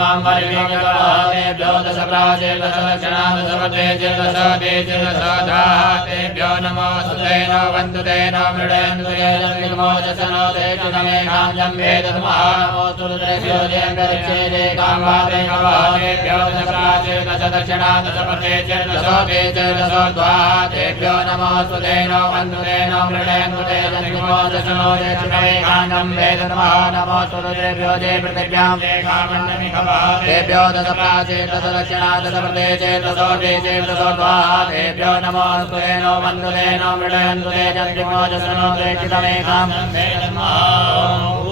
Jai तेभ्यो दशप्राचे दशलक्षणा दशपदे दशदे दशधा तेभ्यो नमोऽस्तु ते no वन्दु ते नो मृडयन्तु ते जन्मिमोचसनो ते चिदमेकाञ्जं वेदतमहानमोऽस्तु तेभ्यो जयङ्गरिक्षेदे कामवादे तेभ्यो दशप्राचे दशदक्षिणा दशपदे दशदे दशद्वा तेभ्यो नमोऽस्तु ते नो वन्दु ते नो मृडयन्तु ते जन्मिमोचसनो ते चिदमेकाञ्जं वेदतमहानमोऽस्तु तेभ्यो जय पृथिव्यां तेभ्यो दशप्राचे दशदक्षिणा दशपदे दशदे दशद्वा तेभ्यो नमोऽस्तु ते नो वन्दु ते नो मृडयन्तु ते जन्मिमोचसनो ते चिदमेकाञ्जं वेदतमहानमोऽस्तु